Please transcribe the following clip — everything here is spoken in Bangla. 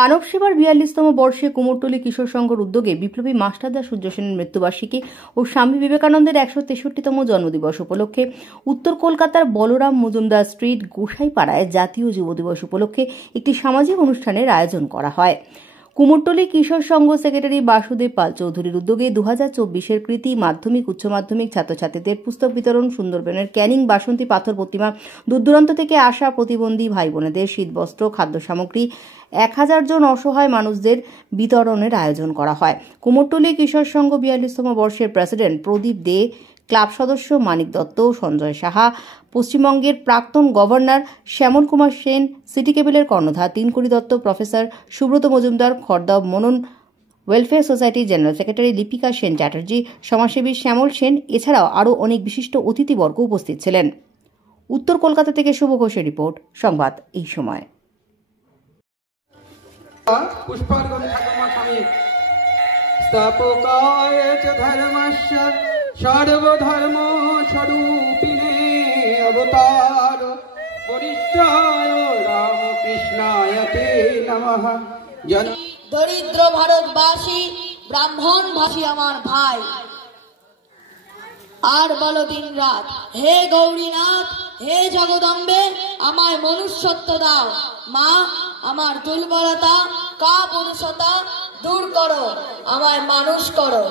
মানব সেবার ৪২তম বর্ষে কুমোরটুলি কিশোর সংঘর উদ্যোগে বিপ্লবী মাস্টারদা সূর্য সেনের মৃত্যুবার্ষিকী ও স্বামী বিবেকানন্দের ১৬৩তম জন্মদিবস উপলক্ষে উত্তর কলকাতার বলরাম মজুমদার স্ট্রিট গোসাইপাড়ায় জাতীয় যুব দিবস উপলক্ষে একটি সামাজিক অনুষ্ঠানের আয়োজন করা হয়। কুমোরটুলি কিশোর সংঘ সেক্রেটারি বাসুদেব পাল চৌধুরীর উদ্যোগে ২০২৪-এর কৃতি মাধ্যমিক উচ্চ মাধ্যমিক ছাত্রছাত্রীদের পুস্তক বিতরণ, সুন্দরবনের ক্যানিং বাসন্তী পাথর প্রতিমা, দূরদূরান্ত থেকে আসা প্রতিবন্ধী ভাই বোনেদের শীতবস্ত্র, খাদ্য সামগ্রী ১,০০০ জন অসহায় মানুষদের বিতরণের আয়োজন করা হয়। কুমোরটুলি কিশোর সংঘ ৪২তম বর্ষের প্রেসিডেন্ট প্রদীপ দে, ক্লাব সদস্য মানিক দত্ত, সঞ্জয় সাহা, পশ্চিমবঙ্গের প্রাক্তন গভর্নর শ্যামল কুমার সেন, সিটি কেবলের কর্ণধার তিনকড়ি দত্ত, প্রফেসর সুব্রত মজুমদার, খড়দা মনন ওয়েলফেয়ার সোসাইটির জেনারেল সেক্রেটারি লিপিকা সেন চ্যাটার্জি, সমাজসেবী শ্যামল সেন এছাড়াও আরও অনেক বিশিষ্ট অতিথিবর্গ উপস্থিত ছিলেন। উত্তর কলকাতা থেকে শুভ ঘোষের রিপোর্ট, সংবাদ এই সময়। স্থাপকায় চ ধর্মস্য সর্বধর্ম স্বরূপিণে অবতার বরিষ্ঠায় রামকৃষ্ণায় তে নমঃ। দরিদ্র ভারতবাসী ব্রাহ্মণ ভাষী আমার ভাই, আর বলো দিন রাত, হে গৌরীনাথ, হে জগদম্বে, আমায় মনুষ্যত্ব দাও। মা, আমার দুর্বলতা, কাপুরুষতা দূর করো, আমায় মানুষ করো।